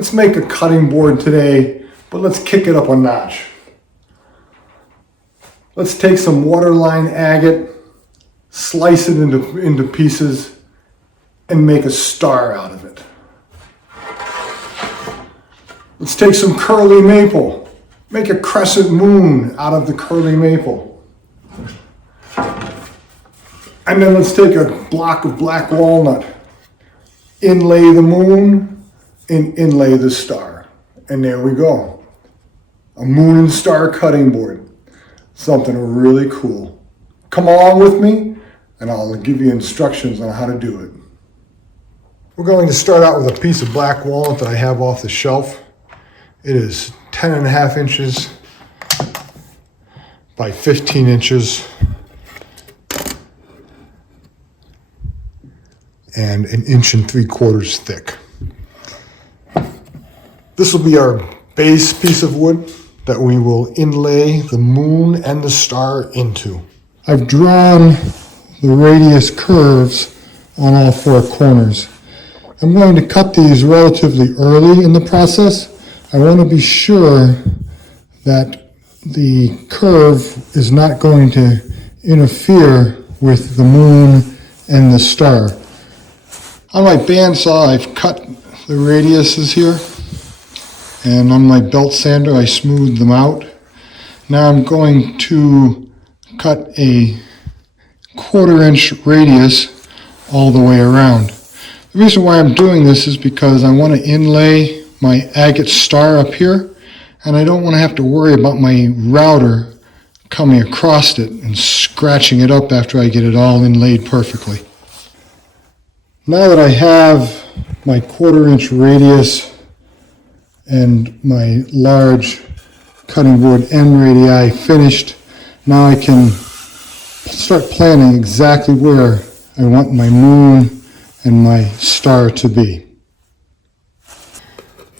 Let's make a cutting board today, but let's kick it up a notch. Let's take some waterline agate, slice it into pieces, and make a star out of it. Let's take some curly maple, make a crescent moon out of the curly maple. And then let's take a block of black walnut, inlay the moon, and inlay the star. And there we go. A moon and star cutting board. Something really cool. Come along with me and I'll give you instructions on how to do it. We're going to start out with a piece of black walnut that I have off the shelf. It is 10.5 inches by 15 inches and 1 3/4 inches thick. This will be our base piece of wood that we will inlay the moon and the star into. I've drawn the radius curves on all 4 corners. I'm going to cut these relatively early in the process. I want to be sure that the curve is not going to interfere with the moon and the star. On my bandsaw, I've cut the radiuses here, and on my belt sander, I smoothed them out. Now I'm going to cut a 1/4 inch radius all the way around. The reason why I'm doing this is because I want to inlay my agate star up here, and I don't want to have to worry about my router coming across it and scratching it up after I get it all inlaid perfectly. Now that I have my 1/4 inch radius and my large cutting board end radii finished, now I can start planning exactly where I want my moon and my star to be.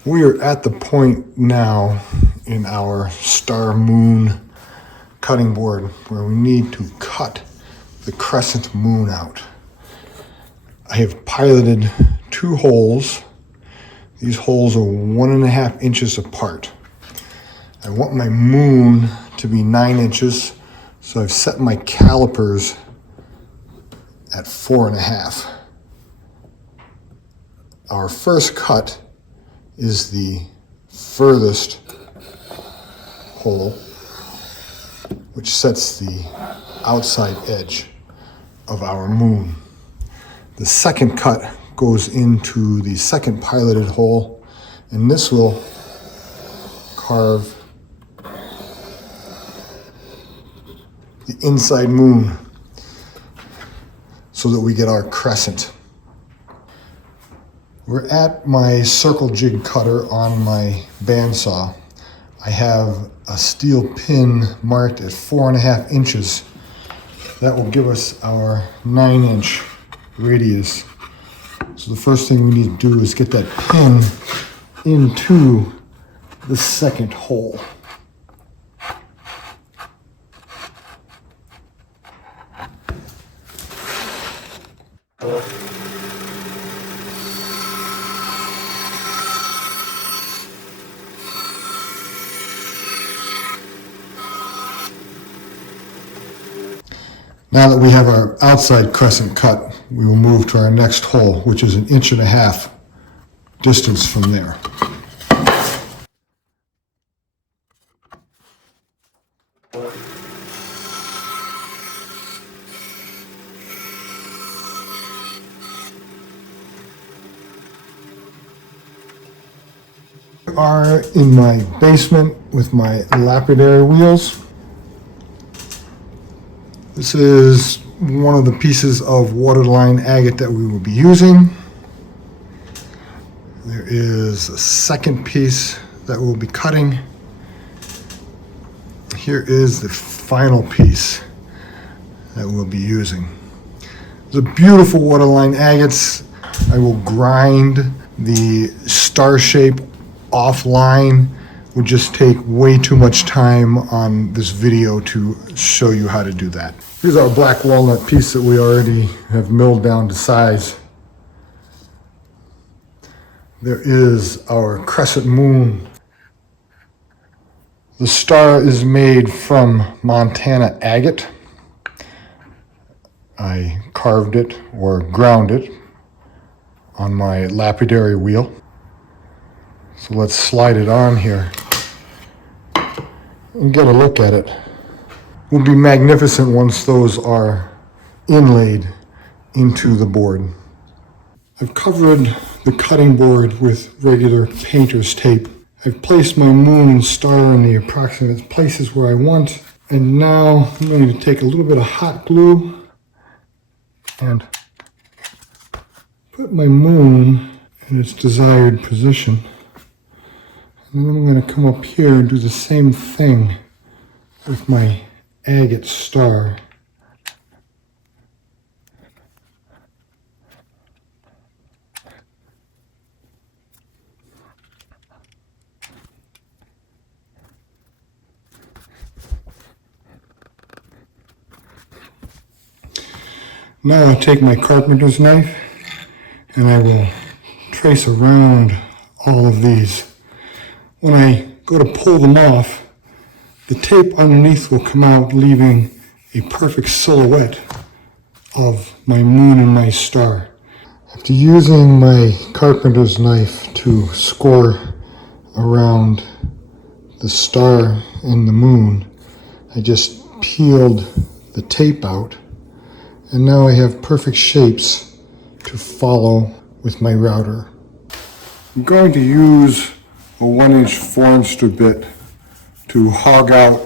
We are at the point now in our star moon cutting board where we need to cut the crescent moon out. I have piloted 2 holes. These holes are 1.5 inches apart. I want my moon to be 9 inches, so I've set my calipers at 4.5. Our first cut is the furthest hole, which sets the outside edge of our moon. The second cut goes into the second piloted hole, and this will carve the inside moon so that we get our crescent. We're at my circle jig cutter on my bandsaw. I have a steel pin marked at 4.5 inches. That will give us our 9 inch radius. So the first thing we need to do is get that pin into the second hole. Now that we have our outside crescent cut, we will move to our next hole, which is 1.5 inches distance from there. We are in my basement with my lapidary wheels. This is one of the pieces of waterline agate that we will be using. There is a second piece that we'll be cutting. Here is the final piece that we'll be using. The beautiful waterline agates. I will grind the star shape offline. Would just take way too much time on this video to show you how to do that. Here's our black walnut piece that we already have milled down to size. There is our crescent moon. The star is made from Montana agate. I carved it or ground it on my lapidary wheel. So let's slide it on here and get a look at it. It will be magnificent once those are inlaid into the board. I've covered the cutting board with regular painter's tape. I've placed my moon and star in the approximate places where I want. And now I'm going to take a little bit of hot glue and put my moon in its desired position. And then I'm going to come up here and do the same thing with my agate star. Now I'll take my carpenter's knife and I will trace around all of these. When I go to pull them off, the tape underneath will come out, leaving a perfect silhouette of my moon and my star. After using my carpenter's knife to score around the star and the moon, I just peeled the tape out, and now I have perfect shapes to follow with my router. I'm going to use a 1-inch 4-inch bit to hog out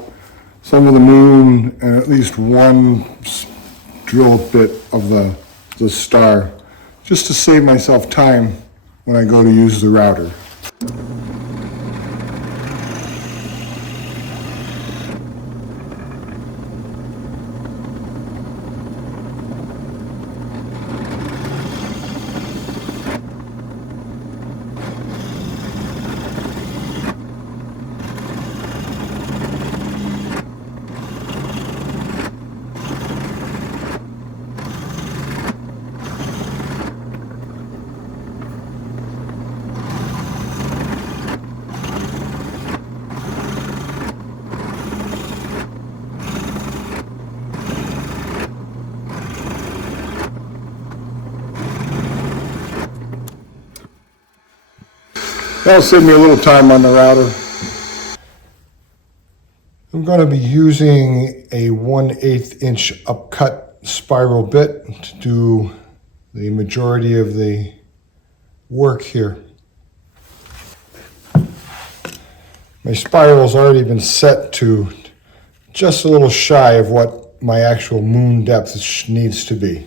some of the moon and at least one drilled bit of the star, just to save myself time when I go to use the router. That'll save me a little time on the router. I'm going to be using a 1/8 inch upcut spiral bit to do the majority of the work here. My spiral's already been set to just a little shy of what my actual moon depth needs to be.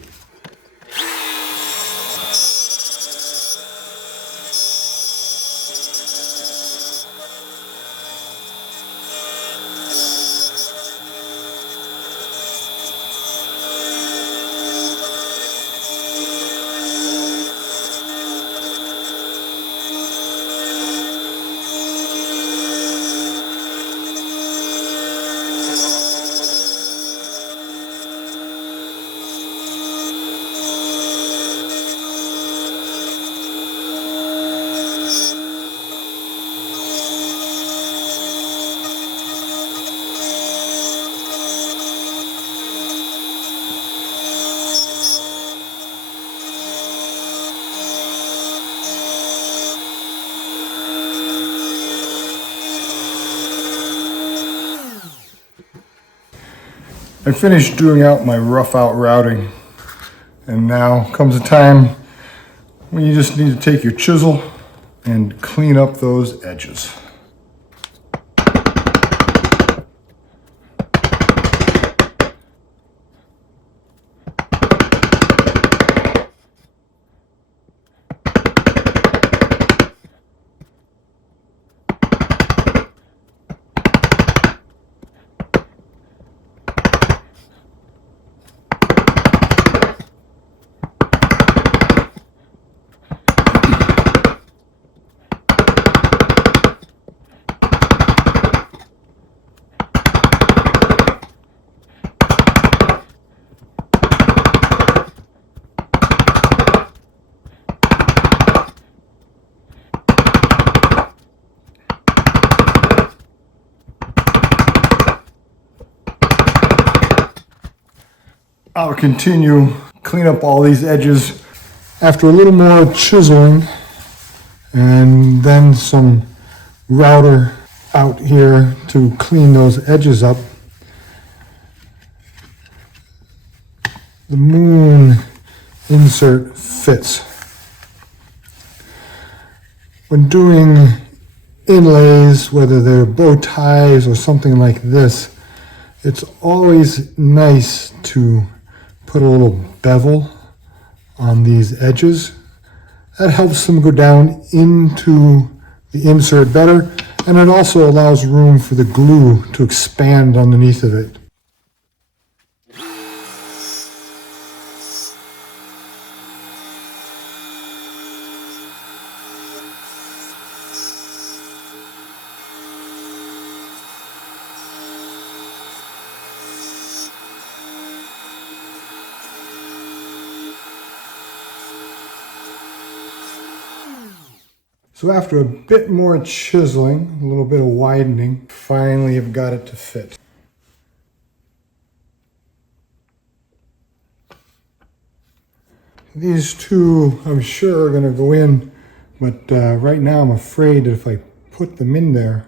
I finished doing out my rough out routing, and now comes a time when you just need to take your chisel and clean up those edges. I'll continue clean up all these edges. After a little more chiseling and then some router out here to clean those edges up, the moon insert fits. When doing inlays, whether they're bow ties or something like this, it's always nice to put a little bevel on these edges. That helps them go down into the insert better, and it also allows room for the glue to expand underneath of it. So after a bit more chiseling, a little bit of widening, finally I've got it to fit. These two, I'm sure, are going to go in, but right now I'm afraid that if I put them in there,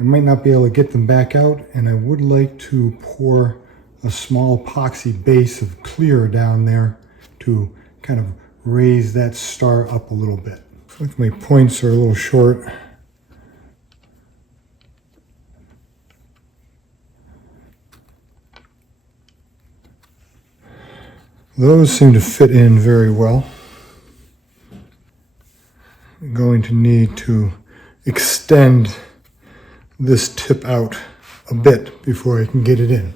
I might not be able to get them back out, and I would like to pour a small epoxy base of clear down there to kind of raise that star up a little bit. I think my points are a little short. Those seem to fit in very well. I'm going to need to extend this tip out a bit before I can get it in.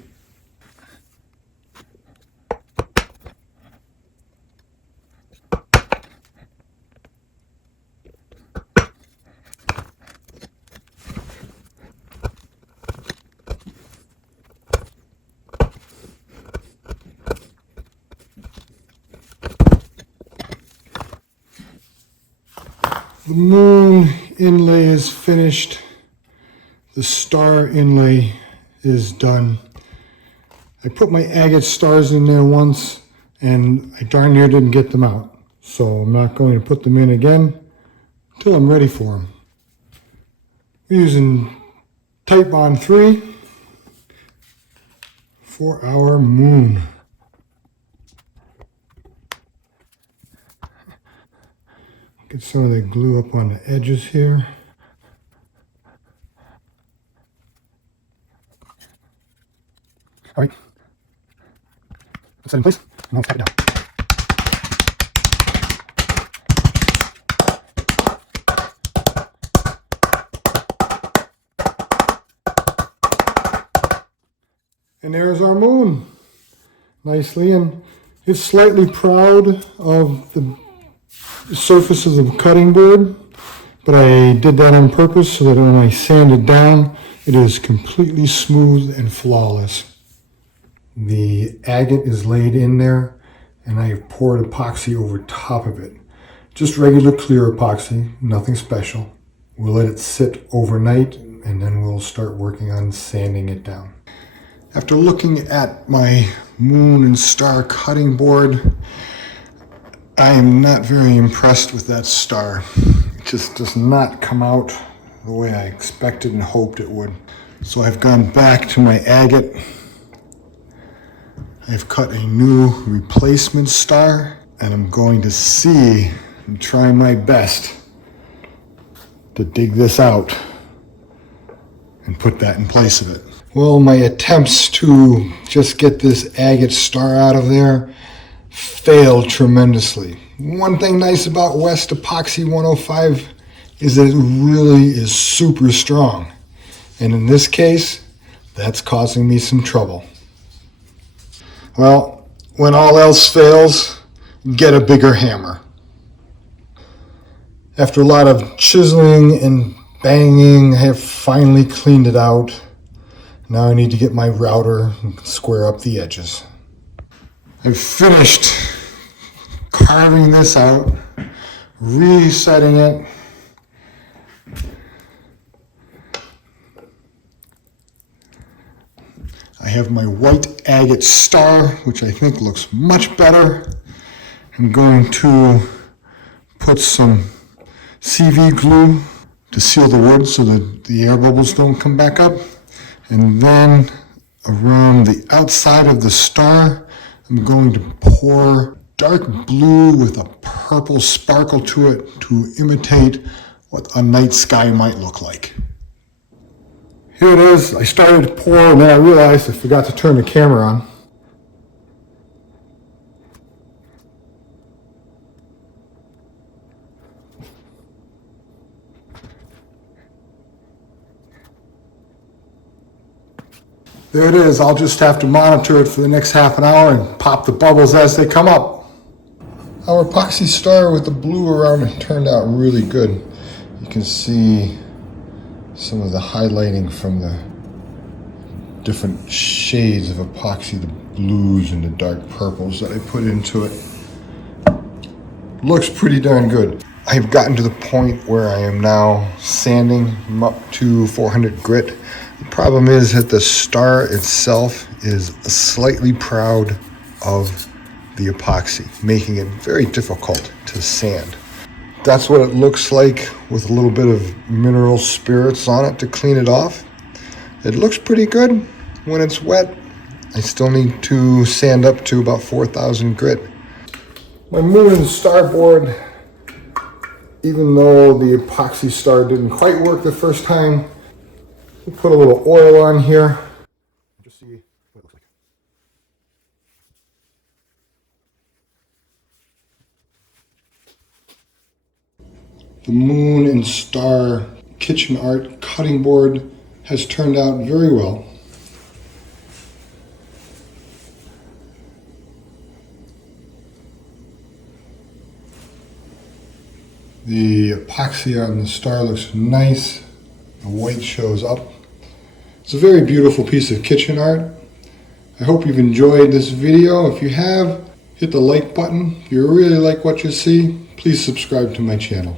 The moon inlay is finished. The star inlay is done. I put my agate stars in there once and I darn near didn't get them out. So I'm not going to put them in again until I'm ready for them. We're using Type Bond 3 for our moon. Get some of the glue up on the edges here. All right, let's set it in place and I'll tap it down. And there's our moon, nicely, and it's slightly proud of the surface of the cutting board, but I did that on purpose so that when I sand it down, it is completely smooth and flawless. The agate is laid in there, and I have poured epoxy over top of it. Just regular clear epoxy, nothing special. We'll let it sit overnight, and then we'll start working on sanding it down. After looking at my moon and star cutting board, I am not very impressed with that star. It just does not come out the way I expected and hoped it would. So I've gone back to my agate. I've cut a new replacement star, and I'm going to see and try my best to dig this out and put that in place of it. Well, my attempts to just get this agate star out of there failed tremendously. One thing nice about West Epoxy 105 is that it really is super strong. And in this case, that's causing me some trouble. Well, when all else fails, get a bigger hammer. After a lot of chiseling and banging, I have finally cleaned it out. Now I need to get my router and square up the edges. I've finished carving this out, resetting it. I have my white agate star, which I think looks much better. I'm going to put some CV glue to seal the wood so that the air bubbles don't come back up. And then around the outside of the star, I'm going to pour dark blue with a purple sparkle to it to imitate what a night sky might look like. Here it is. I started to pour and then I realized I forgot to turn the camera on. There it is. I'll just have to monitor it for the next half an hour and pop the bubbles as they come up. Our epoxy star with the blue around it turned out really good. You can see some of the highlighting from the different shades of epoxy, the blues and the dark purples that I put into it. Looks pretty darn good. I've gotten to the point where I am now sanding them up to 400 grit. The problem is that the star itself is slightly proud of the epoxy, making it very difficult to sand. That's what it looks like with a little bit of mineral spirits on it to clean it off. It looks pretty good when it's wet. I still need to sand up to about 4,000 grit. My moon and star board, even though the epoxy star didn't quite work the first time, we'll put a little oil on here. Just see what it looks like. The moon and star kitchen art cutting board has turned out very well. The epoxy on the star looks nice. The white shows up. It's a very beautiful piece of kitchen art. I hope you've enjoyed this video. If you have, hit the like button. If you really like what you see, please subscribe to my channel.